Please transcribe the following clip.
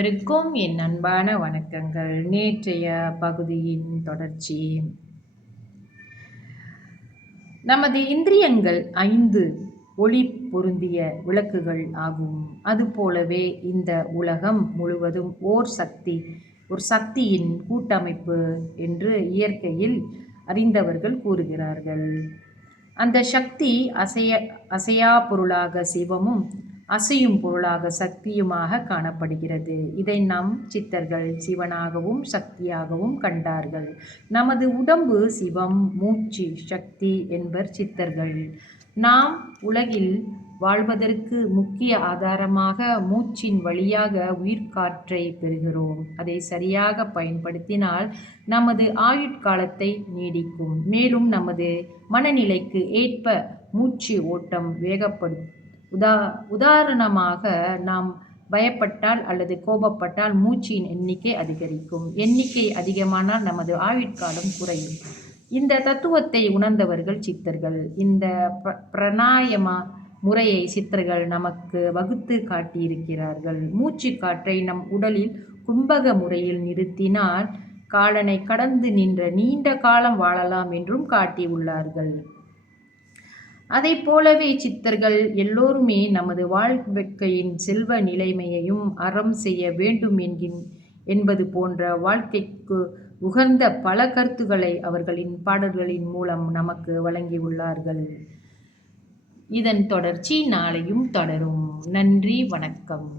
அனைவருக்கும் என் அன்பான வணக்கங்கள். நேற்றைய பகுதியின் தொடர்ச்சி. நமது இந்திரியங்கள் 5 ஒளி பொருந்திய விளக்குகள் ஆகும். அதுபோலவே இந்த உலகம் முழுவதும் ஒரு சக்தியின் கூட்டமைப்பு என்று இயற்கையில் அறிந்தவர்கள் கூறுகிறார்கள். அந்த சக்தி அசையா பொருளாக சிவமும் அசையும் பொருளாக சக்தியுமாக காணப்படுகிறது. இதை நம் சித்தர்கள் சிவனாகவும் சக்தியாகவும் கண்டார்கள். நமது உடம்பு சிவம், மூச்சு சக்தி என்பர் சித்தர்கள். நாம் உலகில் வாழ்வதற்கு முக்கிய ஆதாரமாக மூச்சின் வழியாக உயிர்காற்றை பெறுகிறோம். அதை சரியாக பயன்படுத்தினால் நமது ஆயுட்காலத்தை நீடிக்கும். மேலும் நமது மனநிலைக்கு ஏற்ப மூச்சு ஓட்டம் வேகப்படும். உதாரணமாக, நாம் பயப்பட்டால் அல்லது கோபப்பட்டால் மூச்சின் எண்ணிக்கை அதிகரிக்கும். எண்ணிக்கை அதிகமானால் நமது ஆயுட்காலம் குறையும். இந்த தத்துவத்தை உணர்ந்தவர்கள் சித்தர்கள். இந்த பிராணாயாம முறையை சித்தர்கள் நமக்கு வகுத்து காட்டியிருக்கிறார்கள். மூச்சு காற்றை நம் உடலில் கும்பக முறையில் நிறுத்தினால் காலனை கடந்து நின்ற நீண்ட காலம் வாழலாம் என்றும் காட்டியுள்ளார்கள். அதை போலவே சித்தர்கள் எல்லோருமே நமது வாழ்க்கையின் செல்வ நிலைமையையும் அறம் செய்ய வேண்டும் என்பது போன்ற வாழ்க்கைக்கு உகந்த பல கருத்துக்களை அவர்களின் பாடல்களின் மூலம் நமக்கு வழங்கியுள்ளார்கள். இதன் தொடர்ச்சி நாளையும் தொடரும். நன்றி, வணக்கம்.